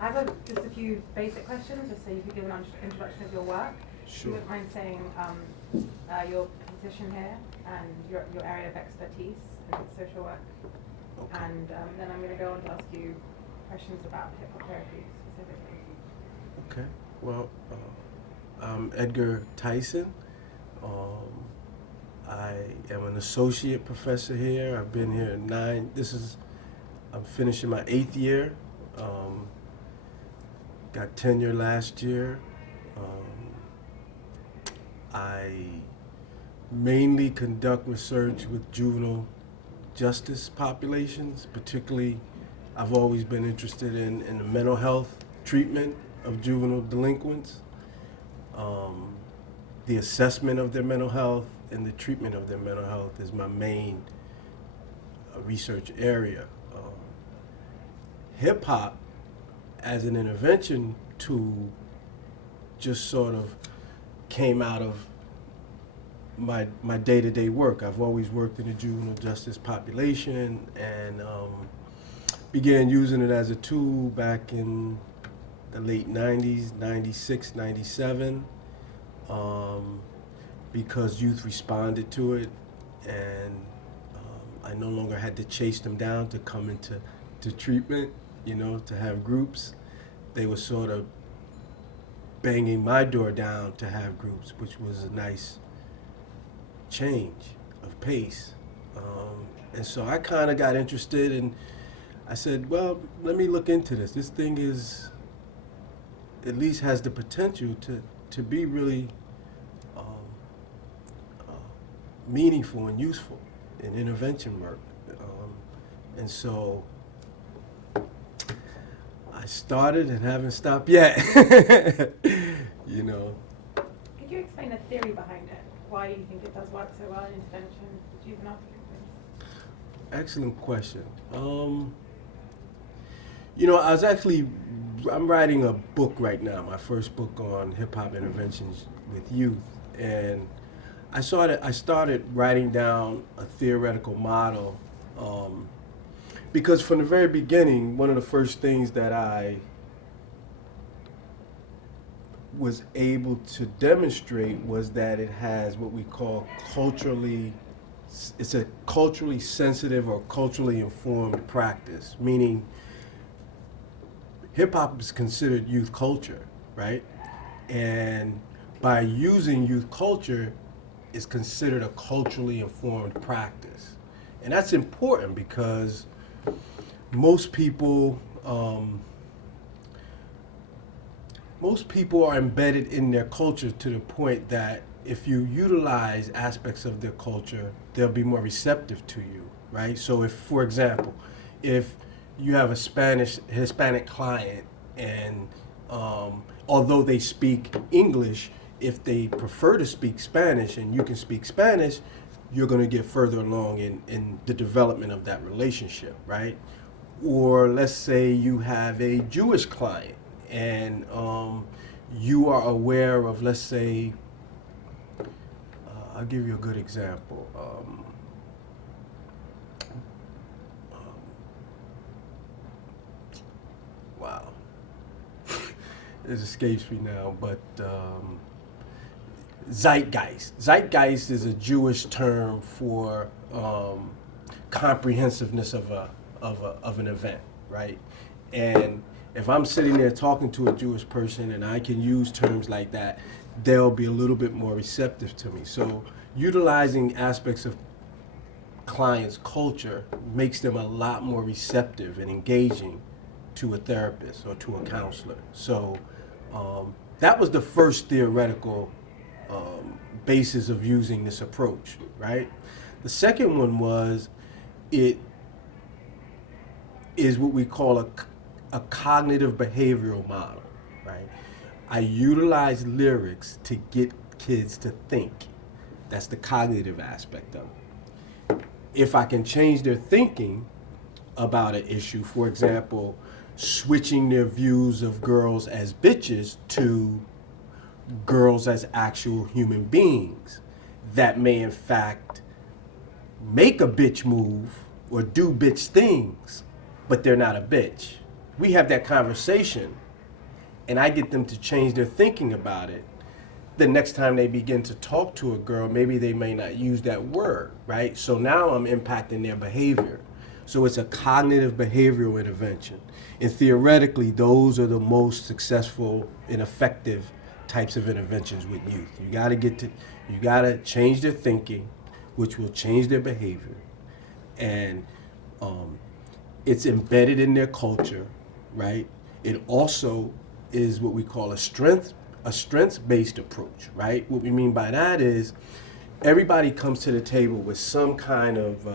I have just a few basic questions, just so you could give an introduction of your work. Sure. If you wouldn't mind saying your position here and your area of expertise in social work. Okay. And then I'm going to go on to ask you questions about hip-hop therapy specifically. Okay. Well, I'm Edgar Tyson. I am an associate professor here. I've been here I'm finishing my 8th year. Got tenure last year. I mainly conduct research with juvenile justice populations. Particularly, I've always been interested in the mental health treatment of juvenile delinquents, the assessment of their mental health and the treatment of their mental health is my main research area. Hip hop as an intervention tool just sort of came out of my day-to-day work. I've always worked in the juvenile justice population and began using it as a tool back in the late 90s, 96, 97, because youth responded to it, and I no longer had to chase them down to come into treatment, to have groups. They were sort of banging my door down to have groups, which was a nice change of pace. And so I kind of got interested, and I said, well, let me look into this. This thing at least has the potential to be really meaningful and useful in intervention work. And so I started and haven't stopped yet. Could you explain the theory behind it? Why you think it does work so well in intervention with juvenile delinquents? Excellent question. I'm writing a book right now, my first book on hip-hop interventions with youth, and I started writing down a theoretical model because from the very beginning, one of the first things that I was able to demonstrate was that it has what we call it's a culturally sensitive or culturally informed practice, meaning hip-hop is considered youth culture, right? And by using youth culture, it's considered a culturally informed practice. And that's important because most people are embedded in their culture to the point that if you utilize aspects of their culture, they'll be more receptive to you, right? So if, for example, if you have a Hispanic client and although they speak English, if they prefer to speak Spanish and you can speak Spanish, you're going to get further along in the development of that relationship, right? Or let's say you have a Jewish client and you are aware of, let's say, I'll give you a good example. Wow. It escapes me now, but zeitgeist. Zeitgeist is a Jewish term for comprehensiveness of an event, right? And if I'm sitting there talking to a Jewish person and I can use terms like that, they'll be a little bit more receptive to me. So utilizing aspects of clients' culture makes them a lot more receptive and engaging to a therapist or to a counselor. So that was the first theoretical basis of using this approach, right? The second one was it is what we call a cognitive behavioral model, right? I utilize lyrics to get kids to think. That's the cognitive aspect of it. If I can change their thinking about an issue, for example, switching their views of girls as bitches to girls as actual human beings that may in fact make a bitch move or do bitch things, but they're not a bitch. we have that conversation and I get them to change their thinking about it, the next time they begin to talk to a girl, maybe they may not use that word, right? So now I'm impacting their behavior. So it's a cognitive behavioral intervention. And theoretically, those are the most successful and effective types of interventions with youth. You gotta change their thinking, which will change their behavior. And it's embedded in their culture, right? It also is what we call a strengths-based approach, right? What we mean by that is everybody comes to the table with some kind of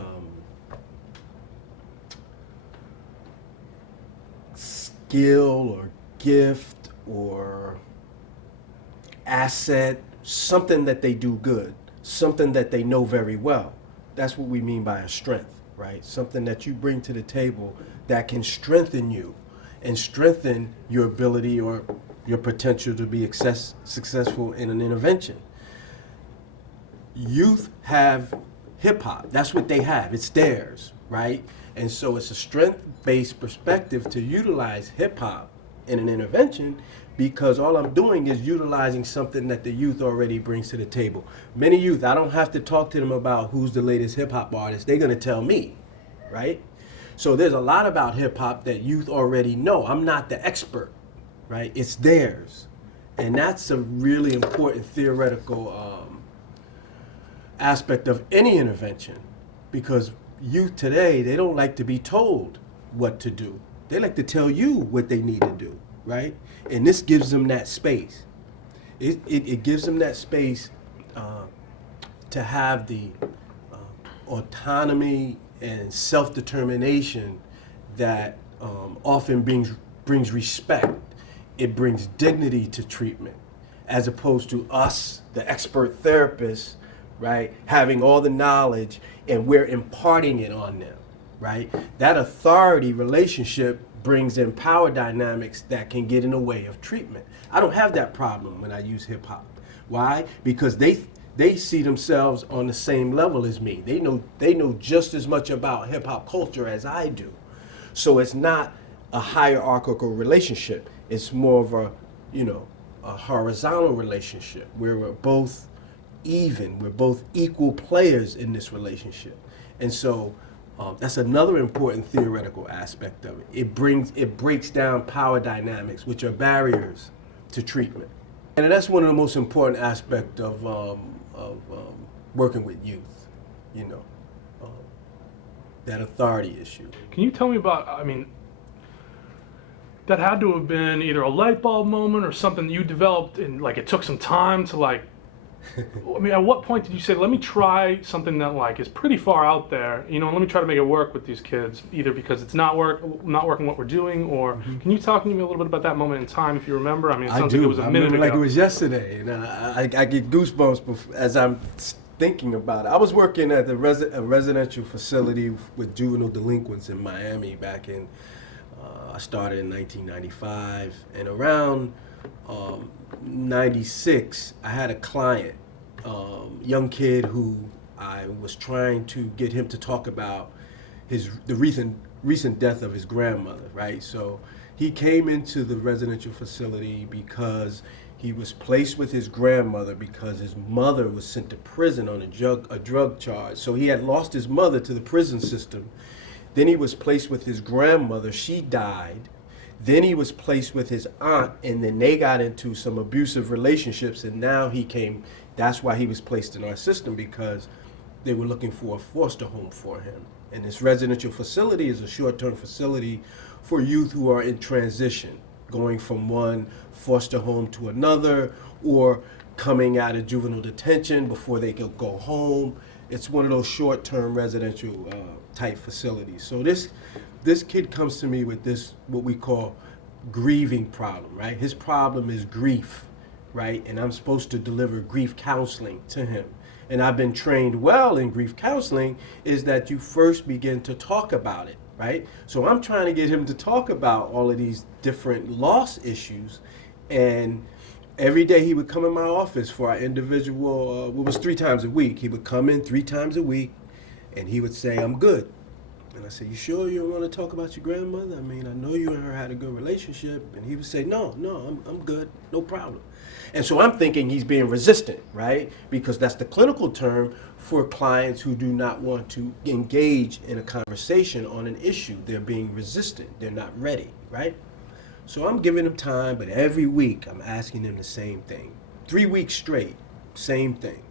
skill or gift or asset, something that they do good, something that they know very well. That's what we mean by a strength, right? Something that you bring to the table that can strengthen you and strengthen your ability or your potential to be successful in an intervention. Youth have hip hop. That's what they have. It's theirs, right? And so it's a strength-based perspective to utilize hip hop in an intervention, because all I'm doing is utilizing something that the youth already brings to the table. Many youth, I don't have to talk to them about who's the latest hip hop artist. They're gonna tell me, right? So there's a lot about hip hop that youth already know. I'm not the expert, right? It's theirs. And that's a really important theoretical aspect of any intervention, because youth today, they don't like to be told what to do. They like to tell you what they need to do, right? And this gives them that space. It gives them that space to have the autonomy and self-determination that often brings respect. It brings dignity to treatment, as opposed to us, the expert therapists, right, having all the knowledge and we're imparting it on them, right? That authority relationship brings in power dynamics that can get in the way of treatment. I don't have that problem when I use hip hop. Why? Because they see themselves on the same level as me. They know just as much about hip hop culture as I do. So it's not a hierarchical relationship. It's more of a horizontal relationship where we're both even. We're both equal players in this relationship. And so that's another important theoretical aspect of it. It breaks down power dynamics, which are barriers to treatment. And that's one of the most important aspects of working with youth, that authority issue. Can you tell me about, that had to have been either a light bulb moment or something that you developed and it took some time to at what point did you say, let me try something that is pretty far out there, let me try to make it work with these kids, either because it's not working what we're doing, or can you talk to me a little bit about that moment in time, if you remember? It sounds like it was a minute ago. Like it was yesterday, and I get goosebumps as I'm thinking about it. I was working at a residential facility with juvenile delinquents in Miami back in, I started in 1995, and around 96, I had a client, young kid who I was trying to get him to talk about the recent death of his grandmother, right? So he came into the residential facility because he was placed with his grandmother because his mother was sent to prison on a drug charge. So he had lost his mother to the prison system. Then he was placed with his grandmother. She died. Then he was placed with his aunt, and then they got into some abusive relationships, and now that's why he was placed in our system, because they were looking for a foster home for him. And this residential facility is a short-term facility for youth who are in transition, going from one foster home to another, or coming out of juvenile detention before they could go home. It's one of those short-term residential type facilities. So this kid comes to me with this, what we call grieving problem, right? His problem is grief, right? And I'm supposed to deliver grief counseling to him. And I've been trained well in grief counseling is that you first begin to talk about it, right? So I'm trying to get him to talk about all of these different loss issues. And every day he would come in my office for our individual, it was 3 times a week. He would come in 3 times a week and he would say, I'm good. And I said, you sure you don't want to talk about your grandmother? I mean, I know you and her had a good relationship. And he would say, no, I'm good, no problem. And so I'm thinking he's being resistant, right? Because that's the clinical term for clients who do not want to engage in a conversation on an issue. They're being resistant. They're not ready, right? So I'm giving him time, but every week I'm asking him the same thing. 3 weeks straight, same thing.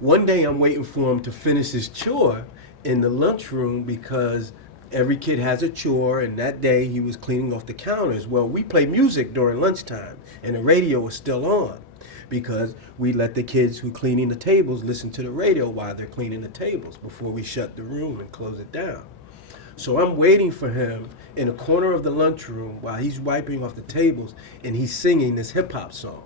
One day I'm waiting for him to finish his chore in the lunchroom because every kid has a chore, and that day he was cleaning off the counters. Well, we play music during lunchtime, and the radio was still on because we let the kids who cleaning the tables listen to the radio while they're cleaning the tables before we shut the room and close it down. So I'm waiting for him in a corner of the lunchroom while he's wiping off the tables, and he's singing this hip-hop song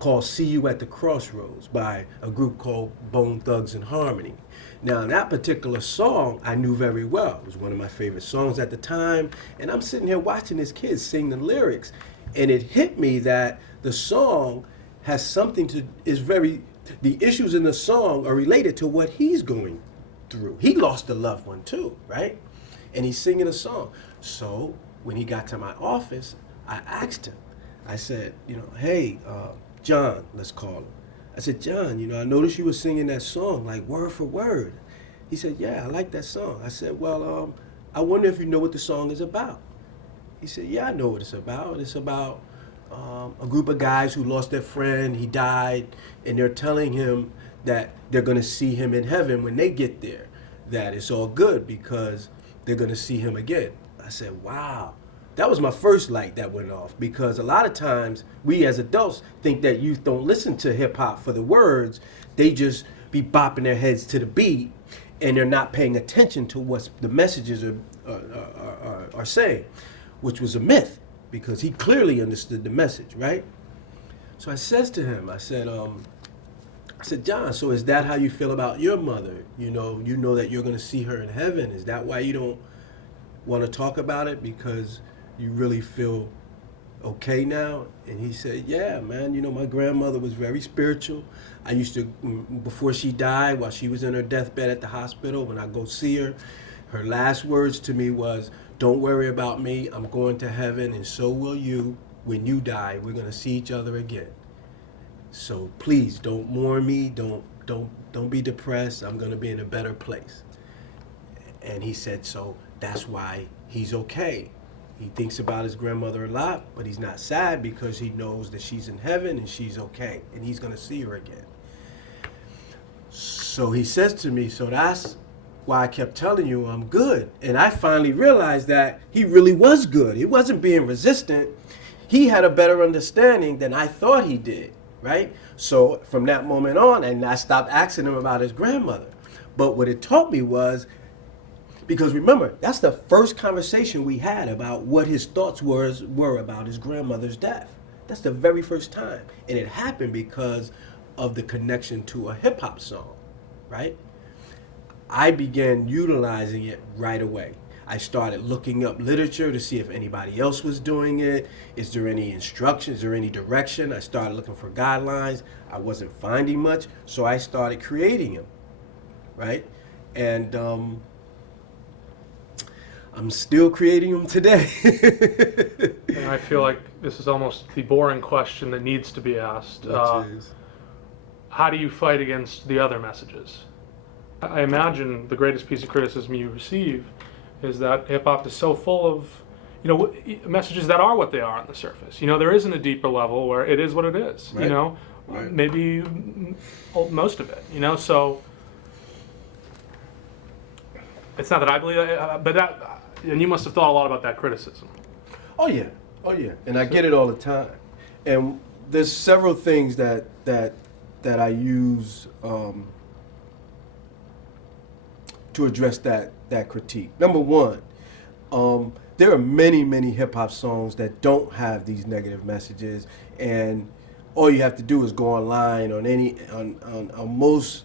called See You at the Crossroads by a group called Bone Thugs and Harmony. Now, that particular song I knew very well. It was one of my favorite songs at the time, and I'm sitting here watching this kid sing the lyrics, and it hit me that the song has something to, the issues in the song are related to what he's going through. He lost a loved one too, right? And he's singing a song. So when he got to my office, I asked him, I said, hey, John, let's call him. I said, John, I noticed you were singing that song, like word for word. He said, yeah, I like that song. I said, well, I wonder if you know what the song is about. He said, yeah, I know what it's about. It's about a group of guys who lost their friend, he died, and they're telling him that they're gonna see him in heaven when they get there, that it's all good because they're gonna see him again. I said, wow. That was my first light that went off, because a lot of times we as adults think that youth don't listen to hip hop for the words. They just be bopping their heads to the beat, and they're not paying attention to what the messages are saying, which was a myth, because he clearly understood the message, right? So I says to him, I said, John, so is that how you feel about your mother? You know that you're going to see her in heaven. Is that why you don't want to talk about it, because you really feel okay now? And he said, yeah, man, my grandmother was very spiritual. I used to, before she died, while she was in her deathbed at the hospital, when I go see her, her last words to me was, don't worry about me, I'm going to heaven, and so will you. When you die, we're going to see each other again. So please don't mourn me, don't be depressed, I'm going to be in a better place. And he said, so that's why he's okay. He thinks about his grandmother a lot, but he's not sad because he knows that she's in heaven and she's okay, and he's going to see her again. So he says to me, so that's why I kept telling you I'm good. And I finally realized that he really was good. He wasn't being resistant. He had a better understanding than I thought he did, right? So from that moment on, and I stopped asking him about his grandmother. But what it taught me was, because remember, that's the first conversation we had about what his thoughts were about his grandmother's death. That's the very first time. And it happened because of the connection to a hip hop song, right? I began utilizing it right away. I started looking up literature to see if anybody else was doing it. Is there any instructions or any direction? I started looking for guidelines. I wasn't finding much, so I started creating them, right? And I'm still creating them today. And I feel like this is almost the boring question that needs to be asked. How do you fight against the other messages? I imagine the greatest piece of criticism you receive is that hip-hop is so full of, messages that are what they are on the surface. There isn't a deeper level where it is what it is, right. Right. Maybe most of it, so it's not that I believe that, but that, and you must have thought a lot about that criticism. Oh yeah, and I get it all the time. And there's several things that I use to address that critique. Number one, there are many hip hop songs that don't have these negative messages, and all you have to do is go online on most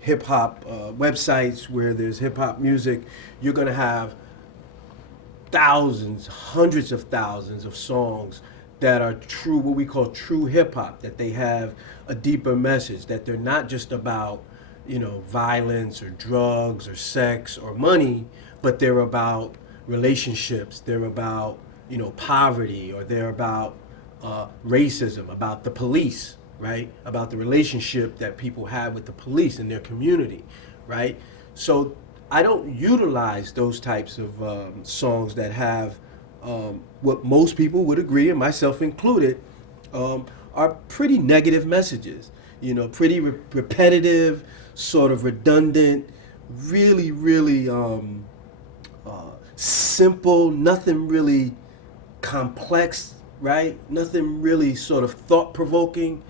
hip hop websites where there's hip hop music. You're gonna have thousands, hundreds of thousands of songs that are true, what we call true hip hop, that they have a deeper message, that they're not just about violence or drugs or sex or money, but they're about relationships, they're about, poverty, or they're about racism, about the police, right? About the relationship that people have with the police in their community, right? So I don't utilize those types of songs that have what most people would agree, and myself included, are pretty negative messages. Pretty repetitive, sort of redundant, really, really simple, nothing really complex, right? Nothing really sort of thought-provoking.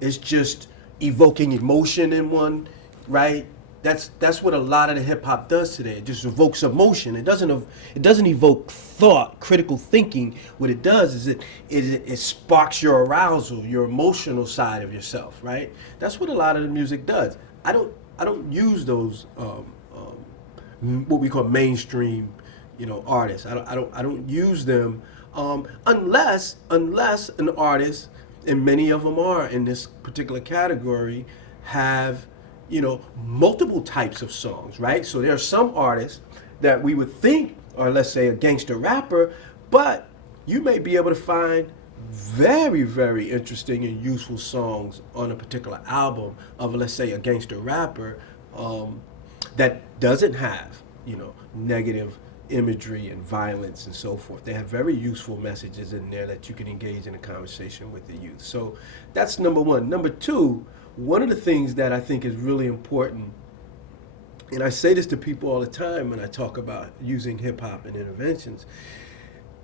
It's just evoking emotion in one, right? That's what a lot of the hip hop does today. It just evokes emotion. It doesn't evoke thought, critical thinking. What it does is it sparks your arousal, your emotional side of yourself, right? That's what a lot of the music does. I don't use those what we call mainstream, artists. I don't use them unless an artist, and many of them are in this particular category, have multiple types of songs, right? So there are some artists that we would think are, let's say, a gangster rapper, but you may be able to find very, very interesting and useful songs on a particular album of, let's say, a gangster rapper that doesn't have, negative imagery and violence and so forth. They have very useful messages in there that you can engage in a conversation with the youth. So that's number one. Number two, one of the things that I think is really important, and I say this to people all the time when I talk about using hip hop and interventions,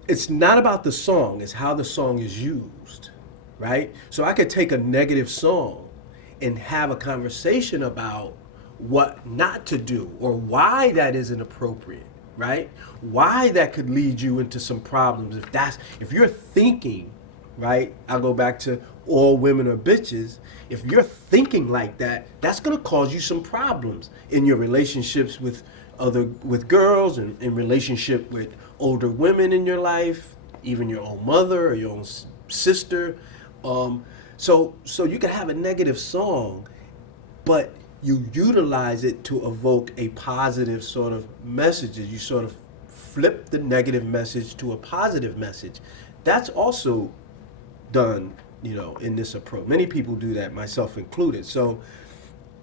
it's not about the song, it's how the song is used, right? So I could take a negative song and have a conversation about what not to do or why that isn't appropriate, right? Why that could lead you into some problems. If you're thinking, right? I'll go back to all women are bitches. If you're thinking like that, that's going to cause you some problems in your relationships with girls, and in relationship with older women in your life, even your own mother or your own sister. So you can have a negative song, but you utilize it to evoke a positive sort of message. You sort of flip the negative message to a positive message. That's also done, in this approach. Many people do that, myself included. So,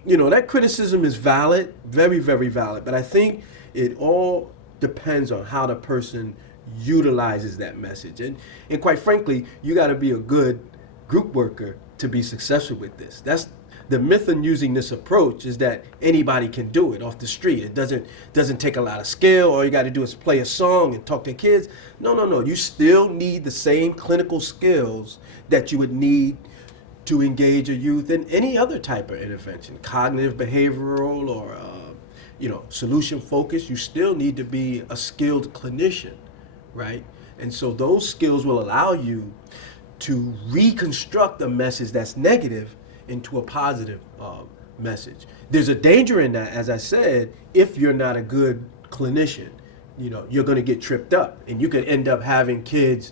that criticism is valid, very, very valid. But I think it all depends on how the person utilizes that message. And quite frankly, you got to be a good group worker to be successful with this. That's the myth in using this approach, is that anybody can do it off the street. It doesn't take a lot of skill. All you got to do is play a song and talk to kids. No. You still need the same clinical skills that you would need to engage a youth in any other type of intervention, cognitive behavioral or solution focused. You still need to be a skilled clinician, right? And so those skills will allow you to reconstruct a message that's negative into a positive message. There's a danger in that, as I said, if you're not a good clinician. You're going to get tripped up, and you could end up having kids,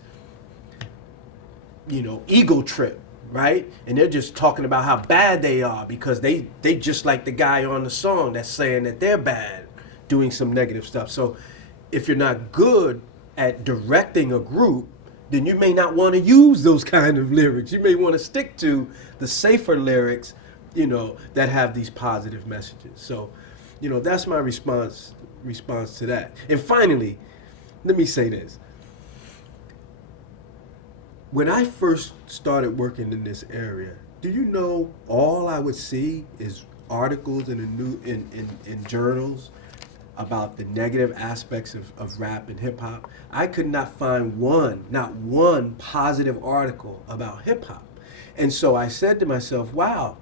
ego trip, right? And they're just talking about how bad they are because they just like the guy on the song that's saying that they're bad, doing some negative stuff. So if you're not good at directing a group, then you may not want to use those kind of lyrics. You may want to stick to the safer lyrics, that have these positive messages. So, that's my response to that. And finally, let me say this. When I first started working in this area, do you know all I would see is articles in journals about the negative aspects of rap and hip hop? I could not find not one positive article about hip hop. And so I said to myself, wow,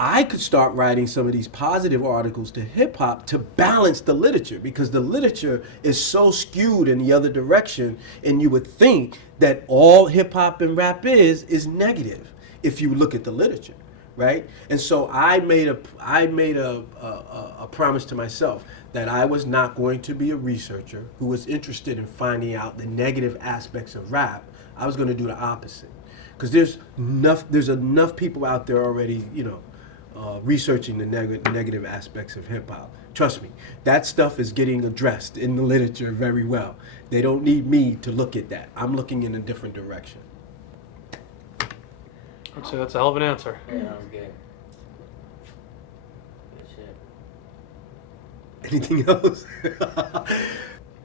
I could start writing some of these positive articles to hip hop to balance the literature, because the literature is so skewed in the other direction, and you would think that all hip hop and rap is negative if you look at the literature, right? And so I made a promise to myself that I was not going to be a researcher who was interested in finding out the negative aspects of rap. I was going to do the opposite, because there's enough people out there already, researching the negative aspects of hip hop. Trust me, that stuff is getting addressed in the literature very well. They don't need me to look at that. I'm looking in a different direction. I'd say that's a hell of an answer. Yeah, that was good. Good shit. Anything else?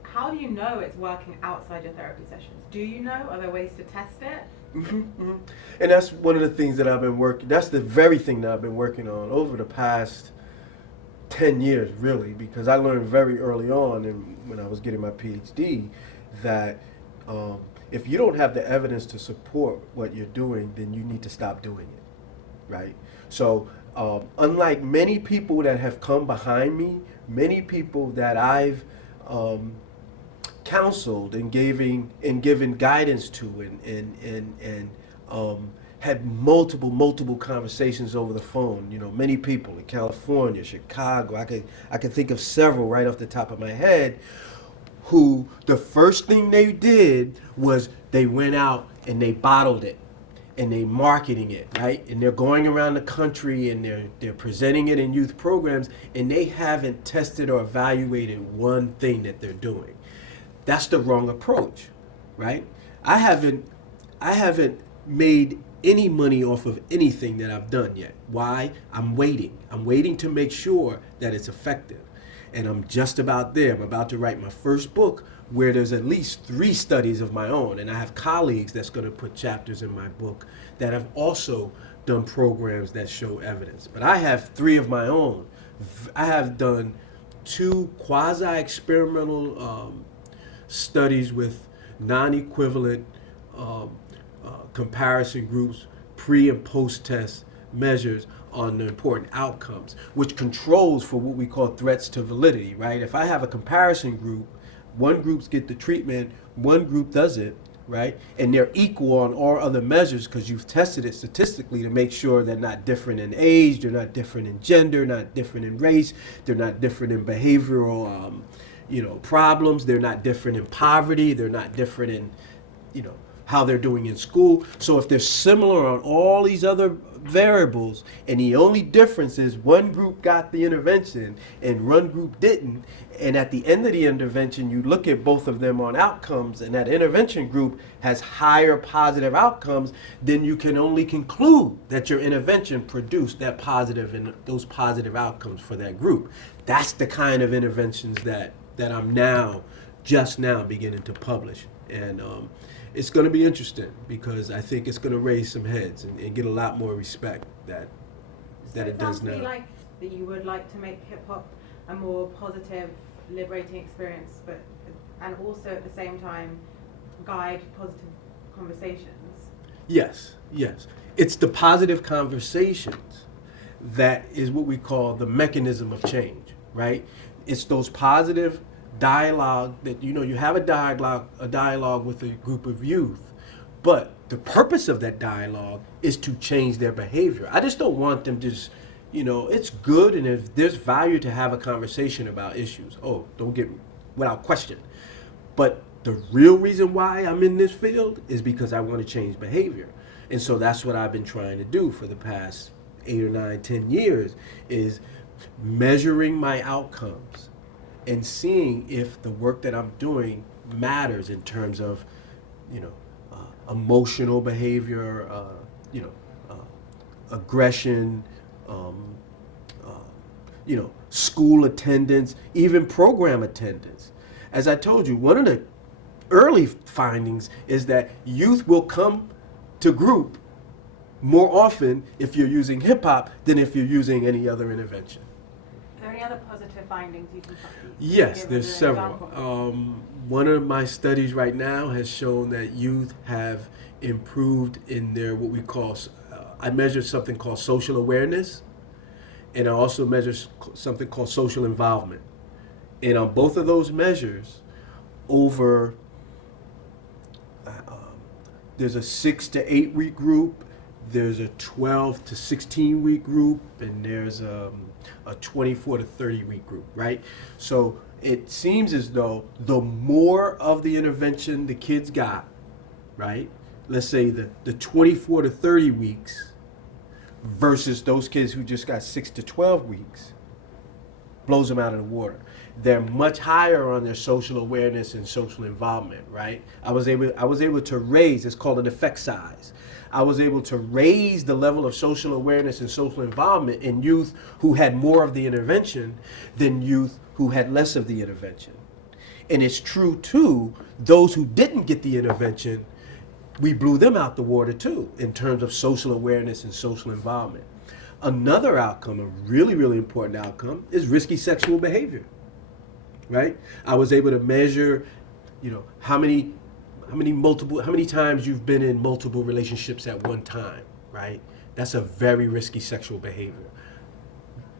How do you know it's working outside your therapy sessions? Do you know? Are there ways to test it? And that's one of the things that I've been working, that's the very thing that I've been working on over the past 10 years, really, because I learned very early on when I was getting my Ph.D. that if you don't have the evidence to support what you're doing, then you need to stop doing it, right? So unlike many people that have come behind me, many people that I've counseled and given guidance to and had multiple conversations over the phone. You know, many people in California, Chicago. I could think of several right off the top of my head who the first thing they did was they went out and they bottled it and they marketing it, right? And they're going around the country and they're presenting it in youth programs, and they haven't tested or evaluated one thing that they're doing. That's the wrong approach, right? I haven't made any money off of anything that I've done yet. Why? I'm waiting. I'm waiting to make sure that it's effective. And I'm just about there. I'm about to write my first book where there's at least 3 studies of my own. And I have colleagues that's going to put chapters in my book that have also done programs that show evidence. But I have 3 of my own. I have done 2 quasi-experimental studies with non-equivalent comparison groups, pre and post-test measures on the important outcomes, which controls for what we call threats to validity, right? If I have a comparison group, one group get the treatment, one group doesn't, right? And they're equal on all other measures because you've tested it statistically to make sure they're not different in age, they're not different in gender, not different in race, they're not different in behavioral problems, they're not different in poverty, they're not different in, how they're doing in school. So if they're similar on all these other variables, and the only difference is one group got the intervention and one group didn't, and at the end of the intervention you look at both of them on outcomes, and that intervention group has higher positive outcomes, then you can only conclude that your intervention produced that positive and those positive outcomes for that group. That's the kind of interventions that I'm just now beginning to publish. And it's going to be interesting because I think it's going to raise some heads and get a lot more respect that it does now. So it sounds to me like that you would like to make hip hop a more positive, liberating experience, and also at the same time guide positive conversations. Yes. It's the positive conversations that is what we call the mechanism of change, right? It's those positive dialogue that you have a dialogue with a group of youth, but the purpose of that dialogue is to change their behavior. I just don't want them just it's good, and if there's value to have a conversation about issues, don't get me, without question, but the real reason why I'm in this field is because I want to change behavior. And so that's what I've been trying to do for the past 8 or 9, 10 years, is measuring my outcomes and seeing if the work that I'm doing matters in terms of, emotional behavior, aggression, school attendance, even program attendance. As I told you, one of the early findings is that youth will come to group more often if you're using hip hop than if you're using any other intervention. Are there any other positive findings you can Yes, give there's as an several. example? One of my studies right now has shown that youth have improved in their what we call, I measure something called social awareness, and I also measure something called social involvement. And on both of those measures, there's a 6 to 8 week group, there's a 12 to 16 week group, and there's a 24 to 30 week group, right? So it seems as though the more of the intervention the kids got, right? Let's say the 24 to 30 weeks versus those kids who just got 6 to 12 weeks. Blows them out of the water. They're much higher on their social awareness and social involvement, right? I was able to raise, it's called an effect size. I was able to raise the level of social awareness and social involvement in youth who had more of the intervention than youth who had less of the intervention. And it's true too, those who didn't get the intervention, we blew them out the water too, in terms of social awareness and social involvement. Another outcome, a really, really important outcome, is risky sexual behavior, right? I was able to measure, how many times you've been in multiple relationships at one time, right? That's a very risky sexual behavior.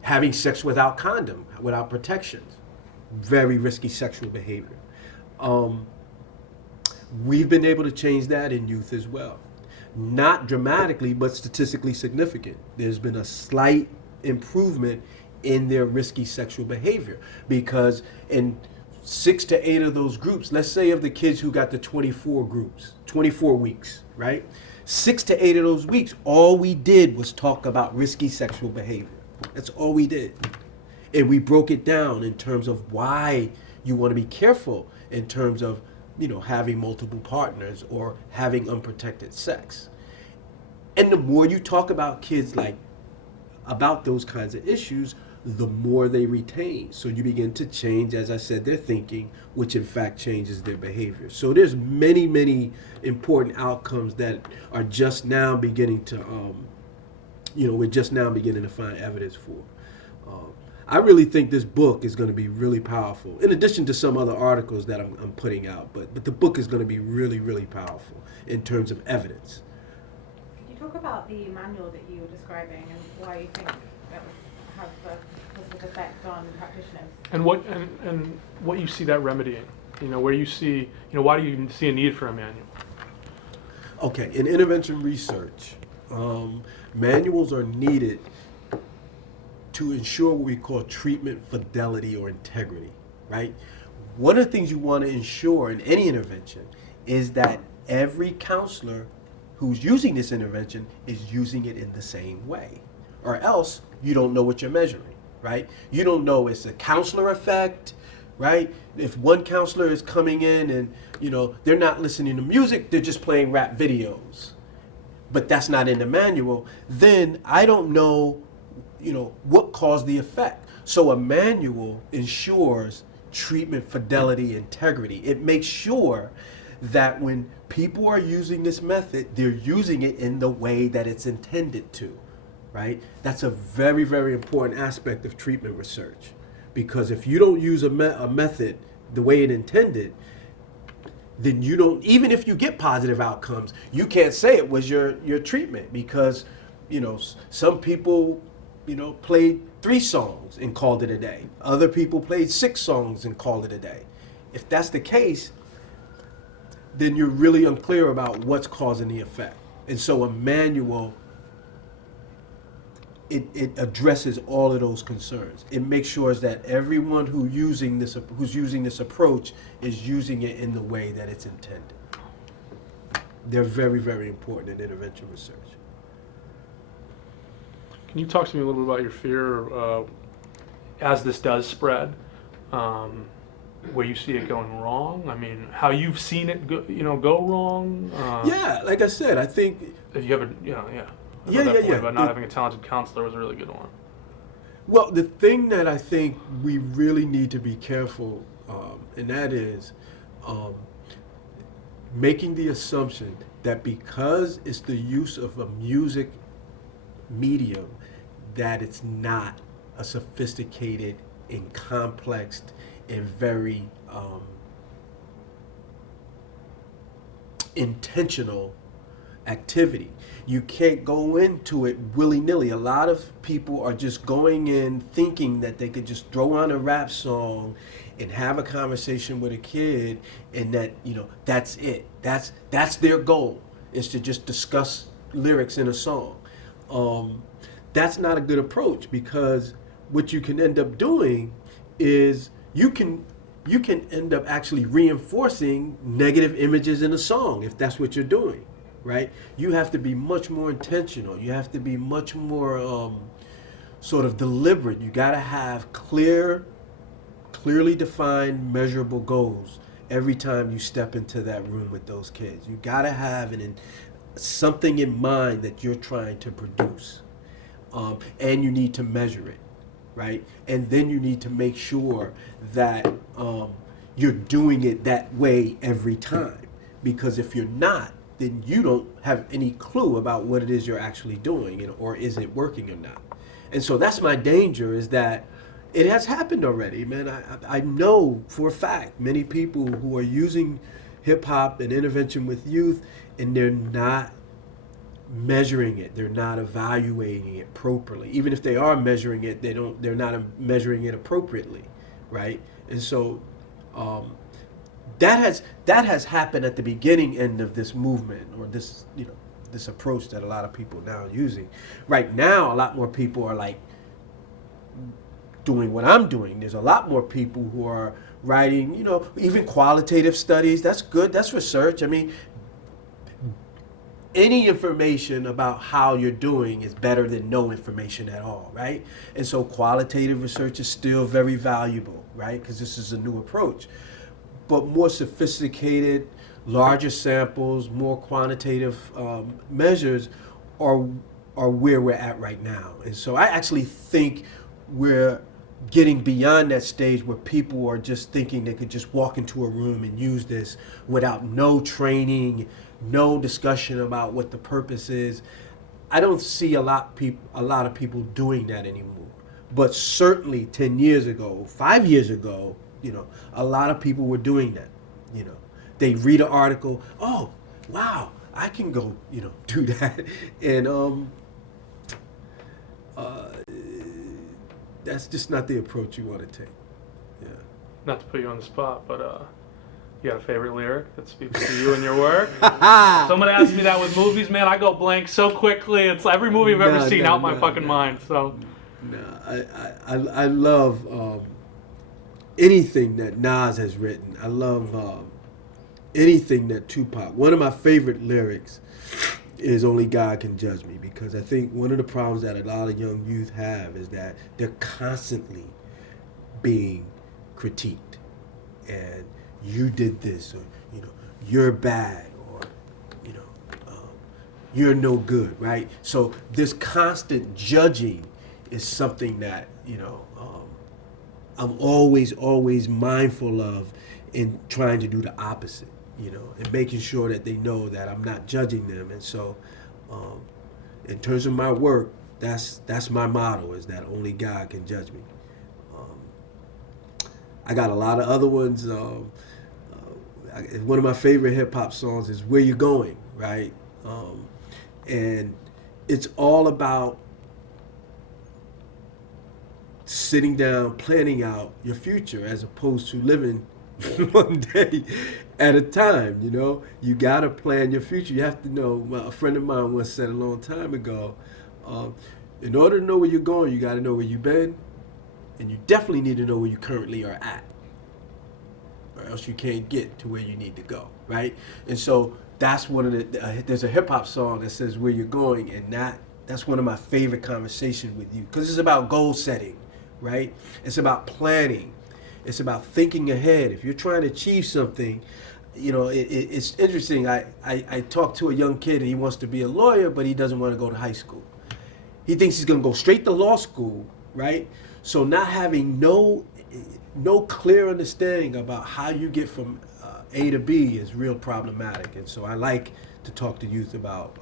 Having sex without condom, without protections, very risky sexual behavior. We've been able to change that in youth as well. Not dramatically, but statistically significant. There's been a slight improvement in their risky sexual behavior because in 6 to 8 of those groups, let's say of the kids who got the 24 weeks, right? 6 to 8 of those weeks, all we did was talk about risky sexual behavior. That's all we did. And we broke it down in terms of why you want to be careful in terms of, having multiple partners or having unprotected sex. And the more you talk about kids about those kinds of issues, the more they retain. So you begin to change, as I said, their thinking, which in fact changes their behavior. So there's many, many important outcomes that are just now beginning to, we're just now beginning to find evidence for. I really think this book is going to be really powerful, in addition to some other articles that I'm putting out. But the book is going to be really, really powerful in terms of evidence. Could you talk about the manual that you were describing and why you think that would have a positive effect on practitioners? And what you see that remedying? Where you see, why do you see a need for a manual? Okay, in intervention research, manuals are needed to ensure what we call treatment fidelity or integrity, right? One of the things you want to ensure in any intervention is that every counselor who's using this intervention is using it in the same way, or else you don't know what you're measuring, right? You don't know it's a counselor effect, right? If one counselor is coming in and, they're not listening to music, they're just playing rap videos, but that's not in the manual, then I don't know what caused the effect. So a manual ensures treatment fidelity, integrity. It makes sure that when people are using this method, they're using it in the way that it's intended to, right? That's a very, very important aspect of treatment research, because if you don't use a method the way it intended, then you don't, even if you get positive outcomes, you can't say it was your treatment, because some people played 3 songs and called it a day. Other people played 6 songs and called it a day. If that's the case, then you're really unclear about what's causing the effect. And so a manual, it addresses all of those concerns. It makes sure that everyone who's using this approach is using it in the way that it's intended. They're very, very important in intervention research. Can you talk to me a little bit about your fear as this does spread, where you see it going wrong? I mean, how you've seen it go wrong? Yeah, like I said, I think if you have a, yeah. About not having a talented counselor was a really good one. Well, the thing that I think we really need to be careful, and that is making the assumption that because it's the use of a music medium, that it's not a sophisticated and complex and very intentional activity. You can't go into it willy-nilly. A lot of people are just going in thinking that they could just throw on a rap song and have a conversation with a kid, and that that's it. That's their goal, is to just discuss lyrics in a song. That's not a good approach, because what you can end up doing is you can end up actually reinforcing negative images in a song if that's what you're doing, right? You have to be much more intentional. You have to be much more sort of deliberate. You got to have clearly defined, measurable goals every time you step into that room with those kids. You got to have something in mind that you're trying to produce, and you need to measure it, right? And then you need to make sure that you're doing it that way every time, because if you're not, then you don't have any clue about what it is you're actually doing, or is it working or not. And so that's my danger, is that it has happened already, man. I know for a fact many people who are using hip hop and intervention with youth, and they're not measuring it. They're not evaluating it properly. Even if they are measuring it, they're not measuring it appropriately, right? And so that has happened at the beginning end of this movement, or this this approach that a lot of people now are using. Right now, a lot more people are like doing what I'm doing. There's a lot more people who are writing, even qualitative studies. That's good. That's research. I mean, any information about how you're doing is better than no information at all, right? And so qualitative research is still very valuable, right? Because this is a new approach. But more sophisticated, larger samples, more quantitative measures are where we're at right now. And so I actually think we're getting beyond that stage where people are just thinking they could just walk into a room and use this without no training, no discussion about what the purpose is. I don't see a lot of people doing that anymore. But certainly 10 years ago, 5 years ago, a lot of people were doing that. They read an article, oh, wow, I can go, do that. And that's just not the approach you want to take. Yeah. Not to put you on the spot, but you got a favorite lyric that speaks to you and your work? Somebody asked me that with movies, man. I go blank so quickly. It's every movie I've ever seen out my fucking mind. So. No, I love anything that Nas has written. I love anything that Tupac. One of my favorite lyrics is "Only God Can Judge Me," because I think one of the problems that a lot of young youth have is that they're constantly being critiqued, and you did this, or you're bad, or you're no good, right? So this constant judging is something that I'm always mindful of, in trying to do the opposite, and making sure that they know that I'm not judging them. And so in terms of my work, that's my motto, is that only God can judge me. I got a lot of other ones. One of my favorite hip hop songs is "Where You Going," right? And it's all about sitting down, planning out your future, as opposed to living one day at a time. You gotta plan your future. You have to know. A friend of mine once said a long time ago, in order to know where you're going, you gotta know where you've been, and you definitely need to know where you currently are at, or else you can't get to where you need to go, right? And so that's one of the. There's a hip hop song that says "Where You're Going," and that's one of my favorite conversations with you, because it's about goal setting, right? It's about planning. It's about thinking ahead. If you're trying to achieve something, it's interesting. I talked to a young kid, and he wants to be a lawyer, but he doesn't want to go to high school. He thinks he's going to go straight to law school, right? So not having no clear understanding about how you get from A to B is real problematic. And so I like to talk to youth about,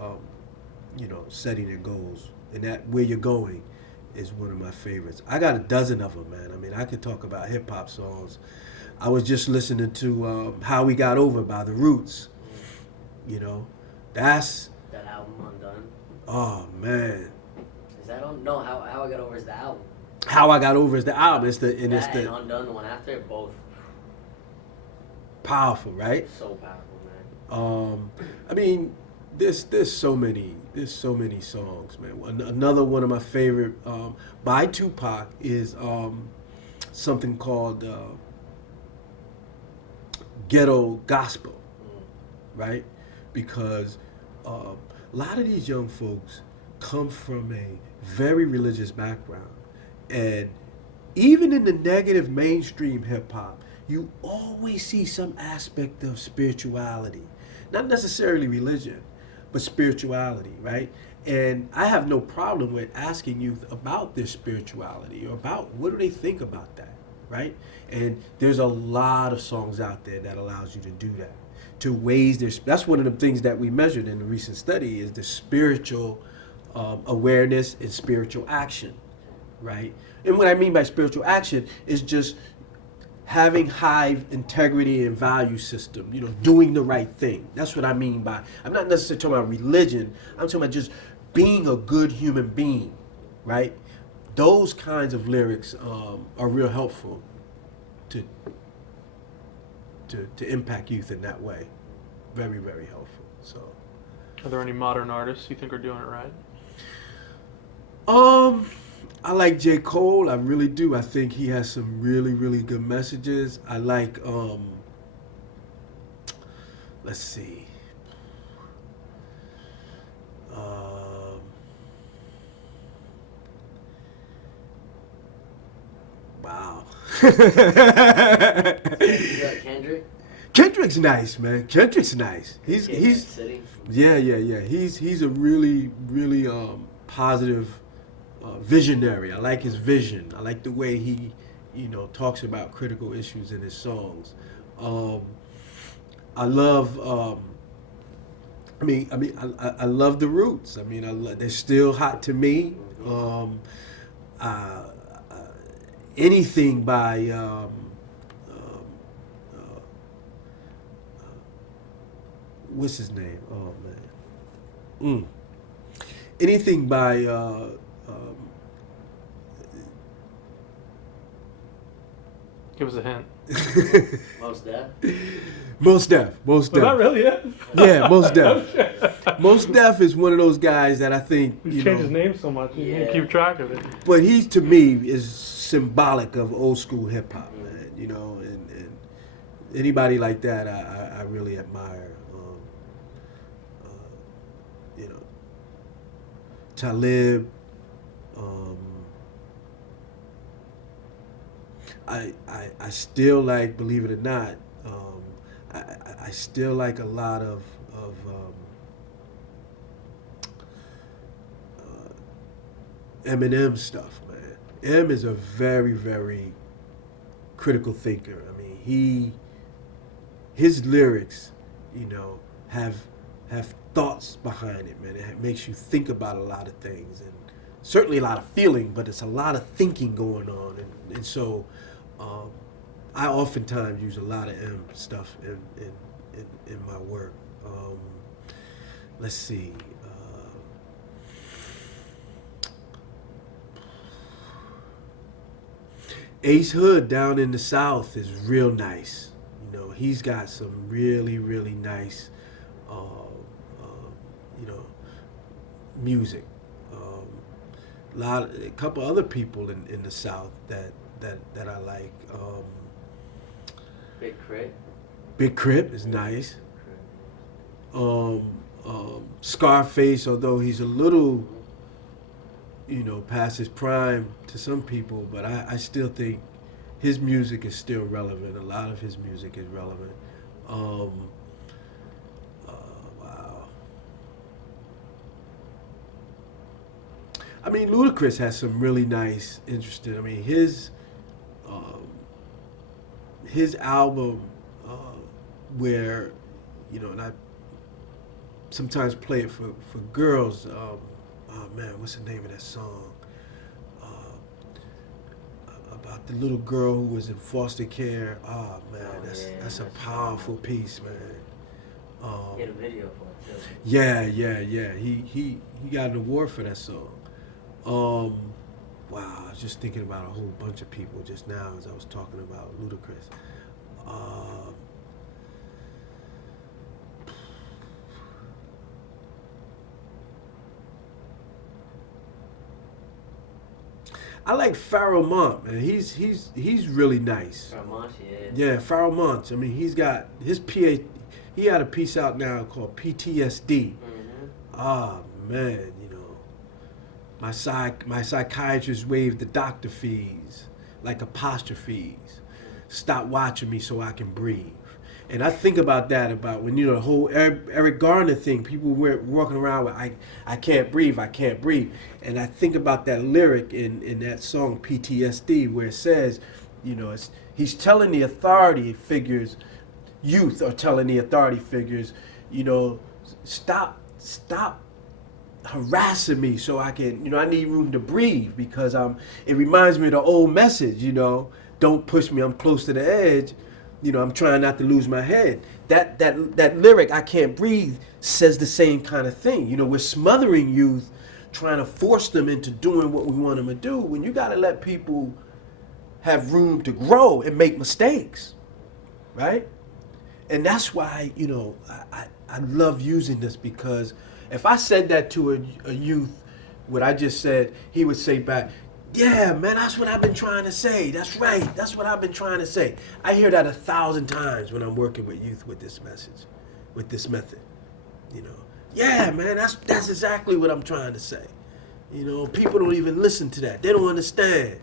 setting their goals, and that "Where You're Going" is one of my favorites. I got a dozen of them, man. I mean, I could talk about hip hop songs. I was just listening to "How We Got Over" by The Roots. That's that album Undone. Oh man. Is that on? No, How I Got Over is the album. How I Got Over is the album. It's the And Undone, the one after it, both powerful, right? so powerful, man. I mean, there's so many songs, man. Another one of my favorite by Tupac is something called Ghetto Gospel, right? Because a lot of these young folks come from a very religious background, and even in the negative mainstream hip hop, you always see some aspect of spirituality, not necessarily religion, but spirituality, right? And I have no problem with asking youth about their spirituality or about what do they think about that, right? And there's a lot of songs out there that allows you to do that. To ways that's one of the things that we measured in the recent study is the spiritual awareness and spiritual action, right? And what I mean by spiritual action is just having high integrity and value system, doing the right thing. That's what I mean by, I'm not necessarily talking about religion, I'm talking about just being a good human being, right? Those kinds of lyrics are real helpful to impact youth in that way. Very, very helpful. So, Are there any modern artists you think are doing it right? I like J. Cole. I really do. I think he has some really, really good messages. I like, let's see. Wow. You got Kendrick? Kendrick's nice, man. Kendrick's nice. He's City. yeah. He's a really, really positive visionary. I like his vision. I like the way he, talks about critical issues in his songs. I love. I love the Roots. They're still hot to me. Anything by what's his name? Oh man. Anything by Give us a hint. Most Def? Most Def. Was that really it? Yeah, Most Def. Most Def is one of those guys that I think He's changed his name so much, you can't keep track of it. But he to me is symbolic of old school hip hop, man. And anybody like that, I really admire. Talib. I still like, believe it or not, I still like a lot of Eminem stuff, man. M is a very, very critical thinker. His lyrics, have thoughts behind it, man. It makes you think about a lot of things, and certainly a lot of feeling, but it's a lot of thinking going on, and so I oftentimes use a lot of M stuff in my work. Let's see. Ace Hood down in the South is real nice. He's got some really, really nice, music. A couple other people in the South that I like. Big Crit. Big Crip is nice. Scarface, although he's a little, past his prime to some people, but I still think his music is still relevant. A lot of his music is relevant. Wow. Ludacris has some really nice, interesting. His album, where, and I sometimes play it for girls. Oh man, what's the name of that song? About the little girl who was in foster care. Oh man, that's a powerful piece, man. He had a video for it too. Yeah. He got an award for that song. Wow, I was just thinking about a whole bunch of people just now as I was talking about Ludacris. I like Pharoah Monch, man. He's really nice. Pharoah Monch, Yeah, Pharoah Monch. He's got his PhD. He had a piece out now called PTSD. ah, man, you know, my psychiatrist waived the doctor fees like apostrophes. Stop watching me so I can breathe. And I think about that, about when, you know, the whole Eric Garner thing, people were walking around with, I can't breathe, I can't breathe. And I think about that lyric in that song, PTSD, where it says, you know, he's telling the authority figures, youth are telling the authority figures, you know, stop harassing me so I can, you know, I need room to breathe, because it reminds me of the old message, you know, don't push me, I'm close to the edge. You know, I'm trying not to lose my head. That lyric, I can't breathe, says the same kind of thing. You know, we're smothering youth, trying to force them into doing what we want them to do, when you got to let people have room to grow and make mistakes, right? And that's why, you know, I love using this, because if I said that to a youth, what I just said, he would say back, yeah, man, that's what I've been trying to say. That's right. That's what I've been trying to say. I hear that 1,000 times when I'm working with youth with this message, with this method. You know, yeah, man, that's exactly what I'm trying to say. You know, people don't even listen to that. They don't understand.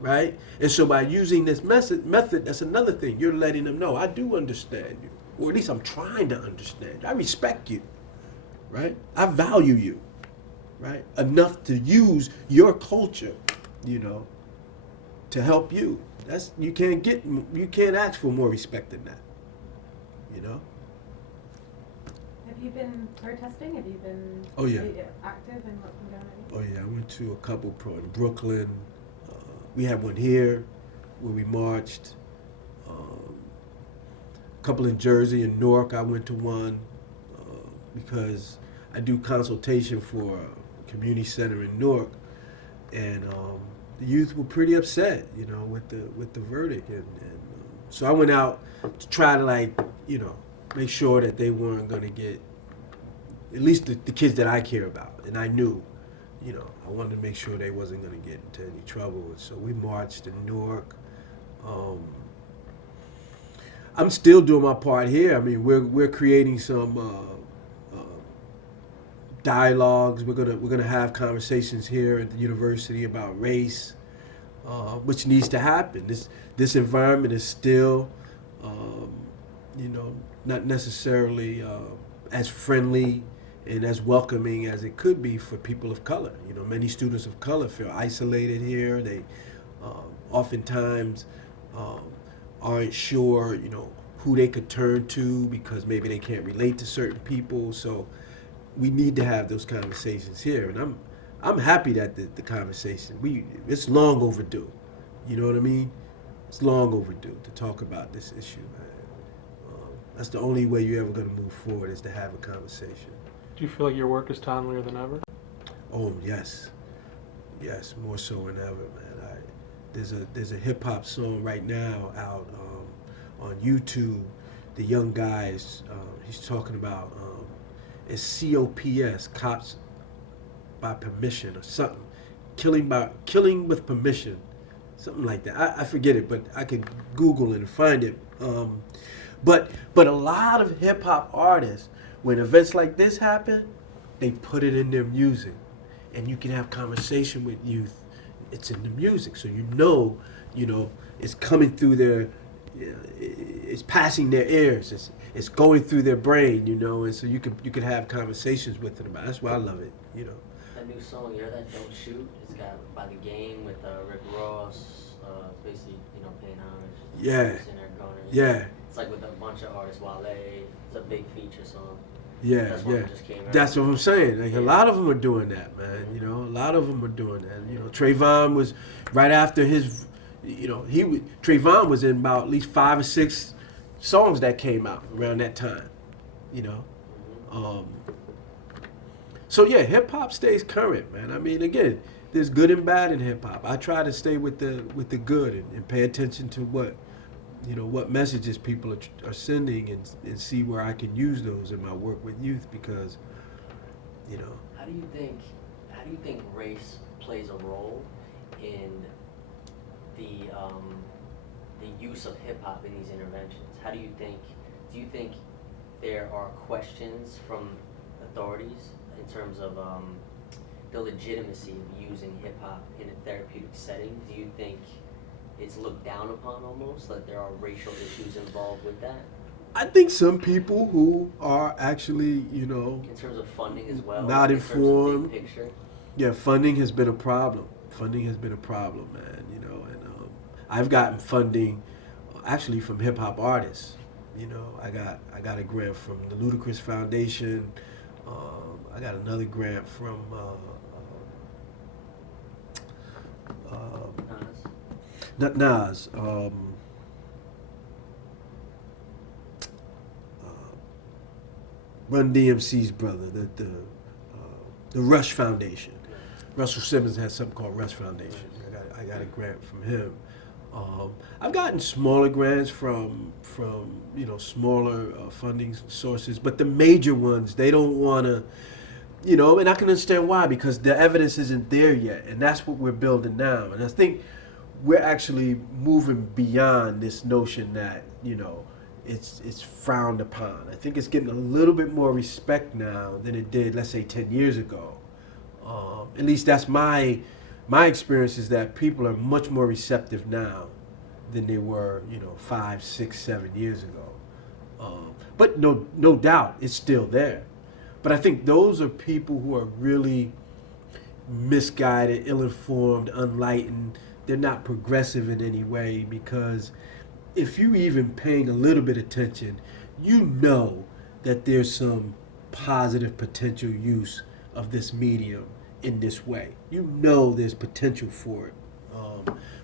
Right? And so by using this method, that's another thing. You're letting them know, I do understand you. Or at least I'm trying to understand you. I respect you. Right? I value you. Right? Enough to use your culture, you know, to help you. You can't ask for more respect than that. You know? Have you been protesting? Have you been Oh, yeah. active in what's been going on? Oh yeah, I went to a couple in Brooklyn. We had one here where we marched. A couple in Jersey and Newark. I went to one because I do consultation for a community center in Newark, and the youth were pretty upset, you know, with the verdict, and so I went out to try to, like, you know, make sure that they weren't going to get, at least the kids that I care about, and I knew, you know, I wanted to make sure they wasn't going to get into any trouble. And so we marched in Newark. I'm still doing my part here. I mean, we're creating some dialogues. We're gonna have conversations here at the university about race, which needs to happen. This environment is still, you know, not necessarily as friendly and as welcoming as it could be for people of color. You know, many students of color feel isolated here. They oftentimes aren't sure, you know, who they could turn to, because maybe they can't relate to certain people. So we need to have those conversations here, and I'm happy that the conversation, it's long overdue. You know what I mean? It's long overdue to talk about this issue, man. That's the only way you're ever going to move forward, is to have a conversation. Do you feel like your work is timelier than ever? Oh yes, more so than ever, man. There's a hip hop song right now out on YouTube. The young guy he's talking about it's COPS, cops by permission or something, killing with permission, something like that. I forget it, but I can Google it and find it. But a lot of hip hop artists, when events like this happen, they put it in their music, and you can have conversation with youth. It's in the music, so you know, it's coming through their, it's passing their ears. It's going through their brain, you know, and so you could have conversations with them about it. That's why I love it, you know. That new song, you heard that? Don't Shoot. It's got By the Game with Rick Ross. Basically, you know, paying homage. Yeah. Garner. Yeah. It's like with a bunch of artists. Wale. It's a big feature song. Yeah, That's one that just came out. That's what I'm saying. Like, a lot of them are doing that, man. You know, a lot of them are doing that. You know, Trayvon was right after his, you know, Trayvon was in about at least 5 or 6 songs that came out around that time. You know, so yeah, hip hop stays current, man. I mean, again, there's good and bad in hip hop. I try to stay with the good and pay attention to what messages people are sending, and see where I can use those in my work with youth, because, you know. How do you think race plays a role in the use of hip hop in these interventions? Do you think there are questions from authorities in terms of the legitimacy of using hip hop in a therapeutic setting? Do you think it's looked down upon almost, like there are racial issues involved with that? I think some people who are actually, In terms of funding as well, not in informed. terms of big picture. Yeah, funding has been a problem. Funding has been a problem, man. And I've gotten funding actually from hip hop artists. I got a grant from the Ludacris Foundation. I got another grant from not Nas. Run DMC's brother, the Rush Foundation. Russell Simmons has something called Rush Foundation. I got a grant from him. I've gotten smaller grants from smaller funding sources, but the major ones, they don't want to, and I can understand why, because the evidence isn't there yet, and that's what we're building now. And I think we're actually moving beyond this notion that, it's frowned upon. I think it's getting a little bit more respect now than it did, let's say, 10 years ago. At least that's my experience, is that people are much more receptive now than they were, 5, 6, 7 years ago. But no doubt, it's still there. But I think those are people who are really misguided, ill-informed, unenlightened. They're not progressive in any way, because if you even paying a little bit of attention, you know that there's some positive potential use of this medium in this way. There's potential for it.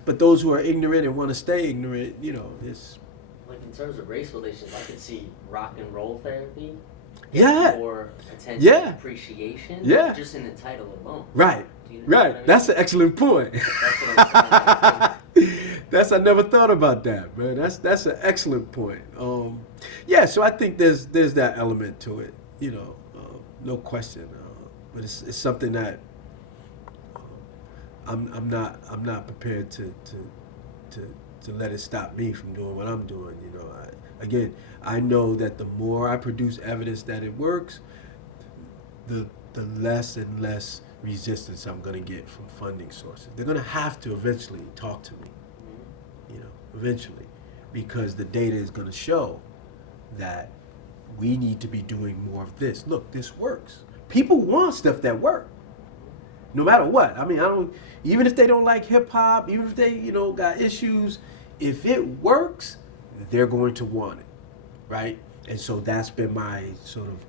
But those who are ignorant and want to stay ignorant, it's... Like in terms of race relations, I could see rock and roll therapy Yeah. more attention, Yeah. appreciation, Yeah. just in the title alone. Right. Do you know Right. what I mean? That's an excellent point. That's what I'm saying. I never thought about that, man. That's an excellent point. Yeah, so I think there's that element to it, no question. But it's something that I'm not prepared to let it stop me from doing what I'm doing. I know that the more I produce evidence that it works, the less and less resistance I'm going to get from funding sources. They're going to have to eventually talk to me, eventually, because the data is going to show that we need to be doing more of this. Look, this works. People want stuff that works, no matter what. Even if they don't like hip hop, even if they, got issues, if it works, they're going to want it, right? And so that's been my sort of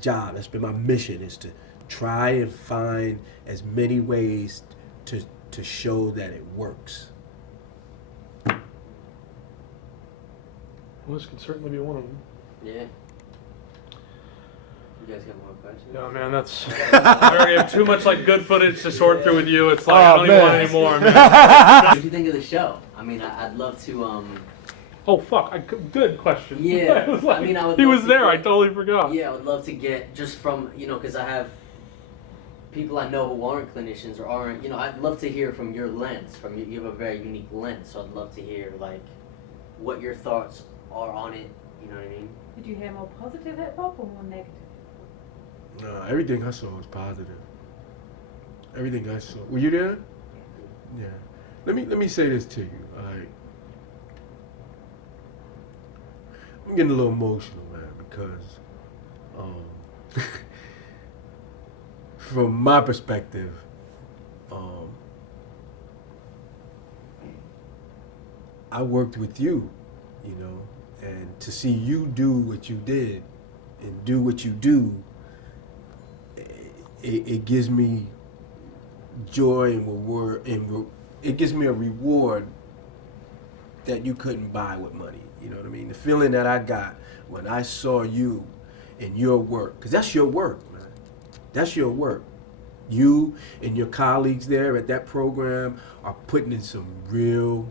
job. That's been my mission, is to try and find as many ways to show that it works. Well, this can certainly be one of them. Yeah. You guys got more questions? No, man, I already have too much good footage to sort through with you. It's like, I don't even want any more, man. What do you think of the show? I'd love to, Oh, fuck. Good question. Yeah. I was like, I would he love was to there. get- I totally forgot. Yeah, I would love to get just from, because I have people I know who aren't clinicians or aren't, I'd love to hear from your lens. You have a very unique lens, so I'd love to hear, what your thoughts are on it, you know what I mean? Did you hear more positive hip hop or more negative? No, everything I saw was positive. Everything I saw. Were you there? Yeah. Let me say this to you. All right. I'm getting a little emotional, man, because from my perspective, I worked with you, and to see you do what you did and do what you do, it gives me joy and reward, and it gives me a reward that you couldn't buy with money. You know what I mean? The feeling that I got when I saw you and your work, because that's your work, man. That's your work. You and your colleagues there at that program are putting in some real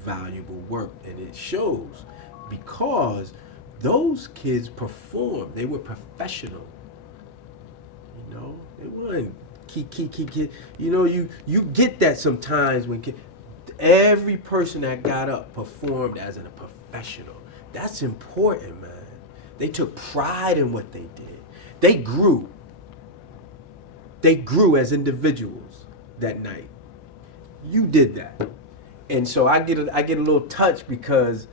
valuable work, and it shows, because those kids performed. They were professional. It wasn't key. You get that sometimes when every person that got up performed as a professional. That's important, man. They took pride in what they did. they grew. They grew as individuals that night. You did that. And so I get a little touch because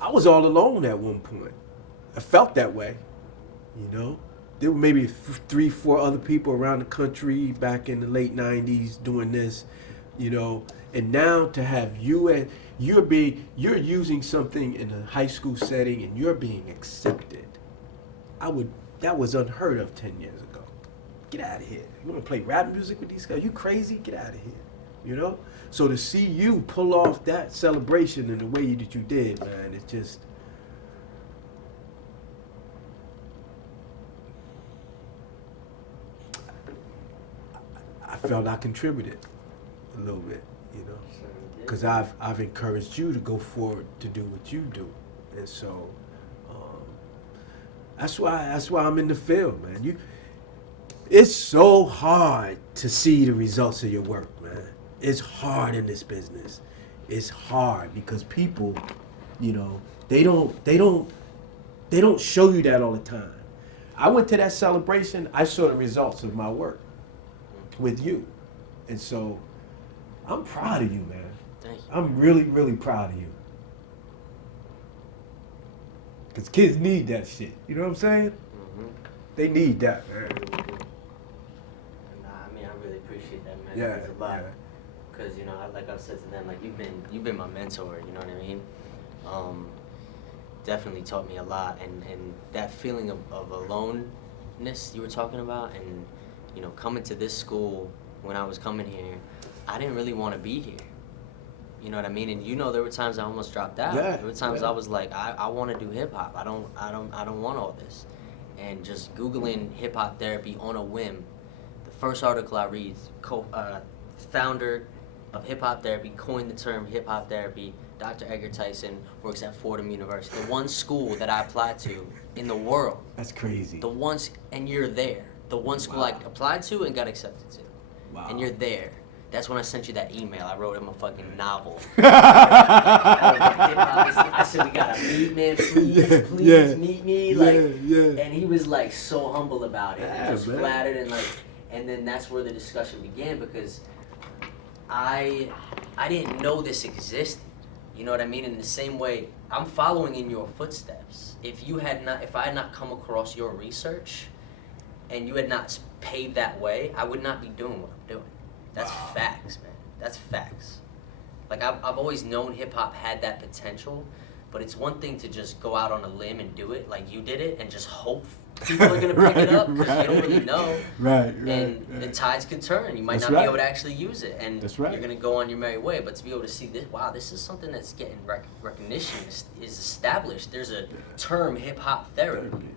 I was all alone at one point. I felt that way, you know. There were maybe 3, 4 other people around the country back in the late 90s doing this, you know. And now to have you and you're using something in a high school setting and you're being accepted. That was unheard of 10 years ago. Get out of here. You want to play rap music with these guys? You crazy? Get out of here. You know? So to see you pull off that celebration in the way that you did, man, it's just... I felt I contributed a little bit, you know? Because I've encouraged you to go forward to do what you do. And so... That's why I'm in the field, man. It's so hard to see the results of your work, man. It's hard in this business. It's hard because people, you know, they don't show you that all the time. I went to that celebration. I saw the results of my work with you, and so I'm proud of you, man. Thank you. I'm really, really proud of you. Because kids need that shit. You know what I'm saying? Mm-hmm. They need that, man. Nah, I mean, I really appreciate that, man. Yeah, It's a lot. yeah. Because, you know, like I've said to them, like, you've been my mentor, you know what I mean? Definitely taught me a lot. And that feeling of aloneness you were talking about, and, you know, coming to this school, when I was coming here, I didn't really want to be here. You know what I mean? And you know, there were times I almost dropped out. Yeah, there were times yeah. I was like, I want to do hip hop. I don't want all this. And just Googling hip hop therapy on a whim, the first article I read, founder of hip hop therapy, coined the term hip hop therapy. Dr. Edgar Tyson works at Fordham University, the one school that I applied to in the world. That's crazy. The ones, and you're there. The one school I applied to and got accepted to. Wow. And you're there. That's when I sent you that email. I wrote him a fucking novel. I said, we gotta meet, man. Please meet me. Like, and he was like so humble about it. And just flattered and then that's where the discussion began because I didn't know this existed. You know what I mean? In the same way, I'm following in your footsteps. If I had not come across your research and you had not paved that way, I would not be doing what I'm doing. That's facts, man. That's facts. Like, I've always known hip-hop had that potential, but it's one thing to just go out on a limb and do it like you did it and just hope people are going to pick it up because you don't really know. And the tides could turn. You might not be able to actually use it, and you're going to go on your merry way. But to be able to see this, wow, this is something that's getting recognition, is established. There's a term, hip-hop therapy.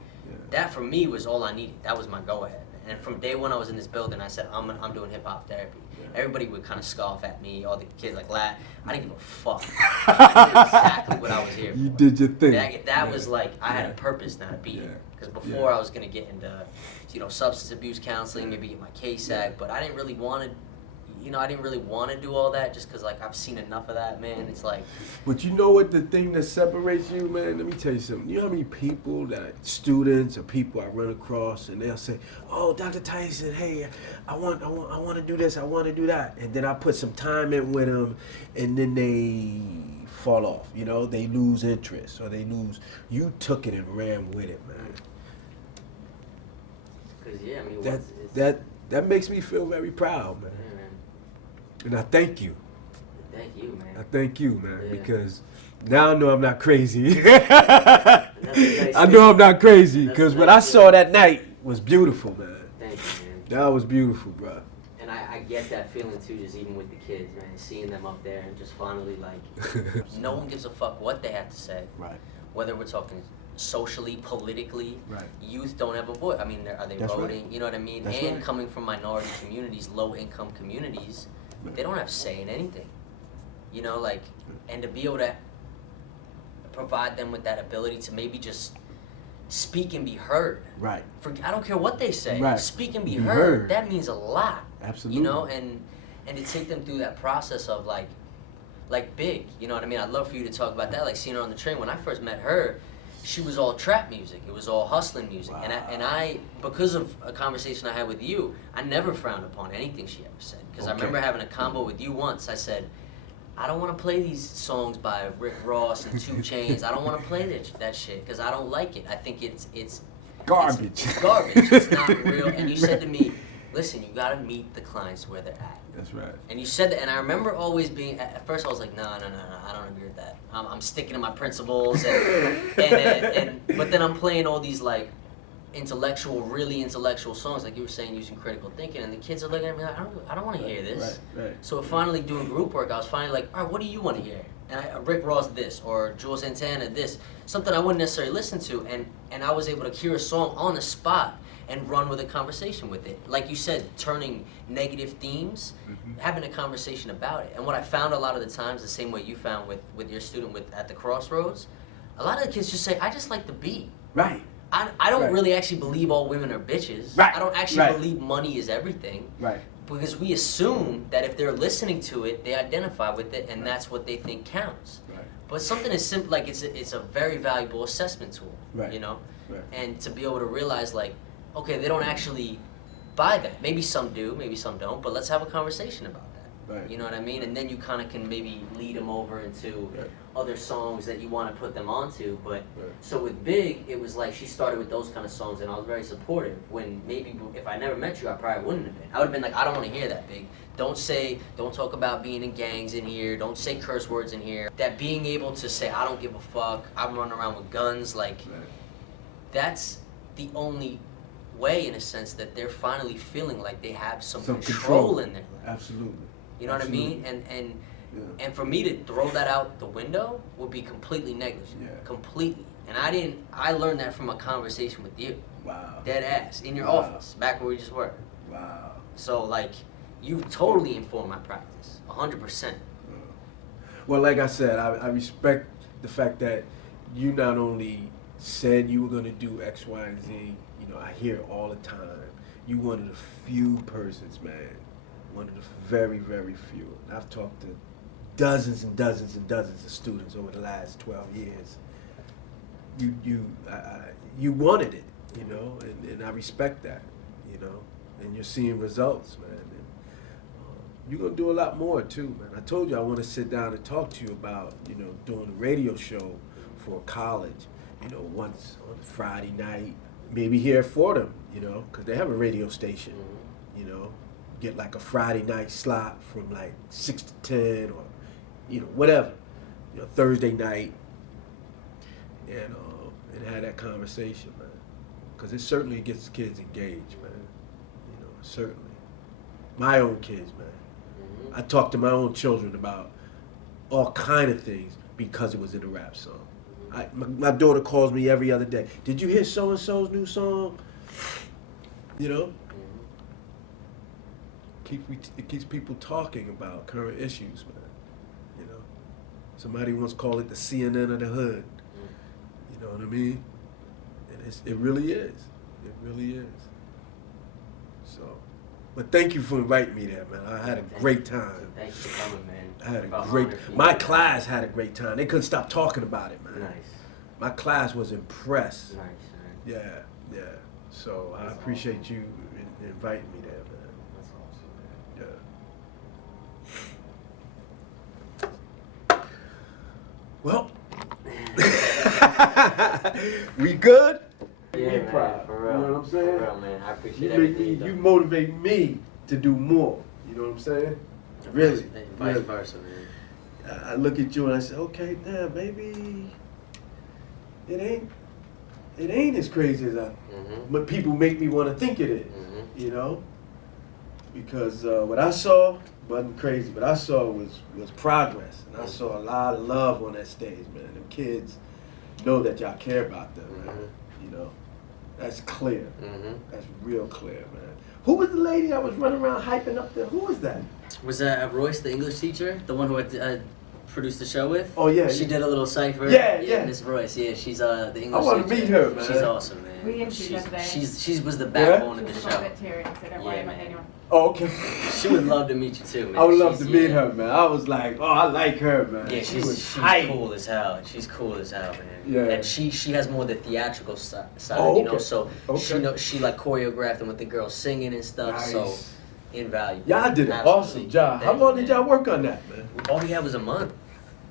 That, for me, was all I needed. That was my go-ahead. And from day one I was in this building, I said, I'm doing hip-hop therapy. Everybody would kind of scoff at me, all the kids like, laugh. I didn't give a fuck. I knew exactly what I was here for. You did your thing. That was like, I had a purpose now to be here. Because before I was going to get into, you know, substance abuse counseling, maybe get my KSAC, but I didn't really want to, do all that just because, like, I've seen enough of that, man. It's like... But you know what the thing that separates you, man? Let me tell you something. You know how many people, students or people I run across, and they'll say, oh, Dr. Tyson, hey, I want to do this, I want to do that. And then I put some time in with them, and then they fall off, you know? They lose interest, or they lose... You took it and ran with it, man. Because, yeah, I mean... That makes me feel very proud, man. And I thank you. Thank you, man. I thank you, man, because now I know I'm not crazy. I know I'm not crazy, because what I saw that night was beautiful, man. Thank you, man. That was beautiful, bro. And I get that feeling, too, just even with the kids, man, seeing them up there and just finally, like, no one gives a fuck what they have to say. Right. Whether we're talking socially, politically, youth don't have a voice. I mean, are they voting? Right. You know what I mean? That's and coming from minority communities, low-income communities, they don't have say in anything, you know, like, and to be able to provide them with that ability to maybe just speak and be heard. Right. I don't care what they say. Right. Speak and be heard. That means a lot. Absolutely. You know, and to take them through that process of, like, like Big, you know what I mean? I'd love for you to talk about that, like seeing her on the train. When I first met her, she was all trap music. It was all hustling music. Wow. And I, because of a conversation I had with you, I never frowned upon anything she ever said. Because I remember having a combo with you once. I said, I don't want to play these songs by Rick Ross and 2 Chainz. I don't want to play that shit because I don't like it. I think it's Garbage. It's garbage. It's not real. And you said to me, listen, you got to meet the clients where they're at. That's right. And you said that, and I remember always being, at first I was like, no, I don't agree with that. I'm sticking to my principles, but then I'm playing all these like really intellectual songs, like you were saying, using critical thinking, and the kids are looking at me like, I don't want to hear this. Right. So finally doing group work, I was finally like, all right, what do you want to hear? And Rick Ross this, or Jules Santana this, something I wouldn't necessarily listen to, and I was able to hear a song on the spot and run with a conversation with it. Like you said, turning negative themes, having a conversation about it. And what I found a lot of the times, the same way you found with your student at the Crossroads, a lot of the kids just say, I just like the beat. Right. I don't really actually believe all women are bitches. Right. I don't actually believe money is everything. Right. Because we assume that if they're listening to it, they identify with it, and that's what they think counts. Right. But something as simple, like it's a very valuable assessment tool, Right. you know? Right. And to be able to realize, like, okay, they don't actually buy that. Maybe some do, maybe some don't, but let's have a conversation about that. Right. You know what I mean? And then you kind of can maybe lead them over into other songs that you want to put them onto. But so with Big, it was like she started with those kind of songs, and I was very supportive. When maybe if I never met you, I probably wouldn't have been. I would have been like, I don't want to hear that, Big. Don't talk about being in gangs in here. Don't say curse words in here. That being able to say, I don't give a fuck. I'm running around with guns. Like, that's the only way, in a sense, that they're finally feeling like they have some control in their life. Absolutely. You know what I mean? And for me to throw that out the window would be completely negligent. Yeah. Completely. And I learned that from a conversation with you. Wow. Dead ass. In your office, back where we just were. Wow. So, like, you totally informed my practice. 100%. Well, like I said, I respect the fact that you not only said you were going to do X, Y, and Z. You know, I hear it all the time. You one of the few persons, man. One of the very, very few. I've talked to dozens and dozens and dozens of students over the last 12 years. You wanted it, you know, and I respect that, you know, and you're seeing results, man. And, you're gonna do a lot more too, man. I told you I want to sit down and talk to you about, you know, doing a radio show for college, you know, once on Friday night, maybe here at Fordham, you know, because they have a radio station, you know. Get like a Friday night slot from like 6 to 10 or, you know, whatever, you know, Thursday night, and have that conversation, man, because it certainly gets kids engaged, man, you know, certainly. My own kids, man. I talk to my own children about all kind of things because it was in a rap song. My daughter calls me every other day. Did you hear so-and-so's new song? You know? It keeps people talking about current issues, man. You know, somebody once called it the CNN of the hood. You know what I mean? And it really is. It really is. So, but thank you for inviting me there, man. I had a great time. Thanks for coming, man. I had a great. My class had a great time. They couldn't stop talking about it, man. Nice. My class was impressed. Nice, man. Yeah. So I appreciate you inviting me there, man. Well, we good? Yeah, Be man, proud. for real. You know what I'm saying? For real, man. I appreciate You make everything me, you've done. you motivate me to do more. You know what I'm saying? Really. Vice really. versa, man. I look at you and I say, okay, damn, maybe it ain't as crazy as but people make me want to think it is. You know, because what I saw wasn't crazy. What I saw was progress, and I saw a lot of love on that stage, man. Them kids know that y'all care about them, man. You know, that's clear. That's real clear, man. Who was the lady that was running around hyping up there? Who was that? Was Royce the English teacher? The one who had produced the show with. Oh yeah. She did a little cipher. Yeah. Miss Royce. Yeah, she's the English. I want to teacher. meet her, man. She's awesome, man. We interviewed her today. She was the backbone of She's the got a show. bit teary, so don't worry Yeah, about man. anyone. Oh, okay. She would love to meet you too, man. I would love to She's- meet yeah. her, man. I was like, oh, I like her, man. Yeah, she she's was cool as hell. She's cool as hell, man. Yeah. And she has more the theatrical side, Oh, you know. okay. So Okay. she like choreographed them with the girls singing and stuff. Nice. So invaluable. Y'all did an Absolutely. awesome job. How Thank long you, did man. y'all work on that, man? All we had was a month.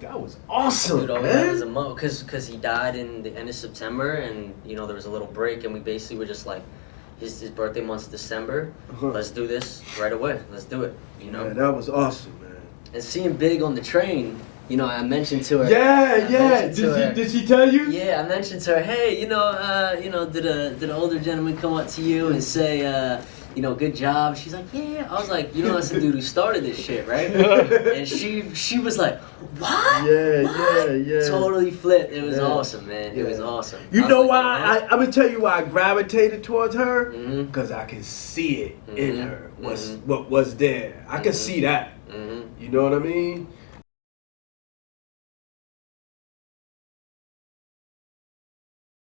That was awesome, Dude, all we had was a man. month because he died in the end of September, and you know there was a little break, and we basically were just like, his birthday month's December. Uh-huh. Let's do this right away. Let's do it. You know. Man, that was awesome, man. And seeing Big on the train, you know, I mentioned to her. Yeah, I yeah. mentioned to her- Did she tell you? Yeah, I mentioned to her, hey, did an older gentleman come up to you and say, good job? She's like, yeah. I was like, that's the dude who started this shit, right? And she was like, what? Yeah, What? yeah. Totally flipped. It was Yeah. awesome, man. It was Yeah. awesome. You I know was like, why? I'm gonna tell you why I gravitated towards her. Mhm. Because I can see it in Mhm. her. Mhm. What was there? I can Mhm. see that. Mhm. You know what I mean?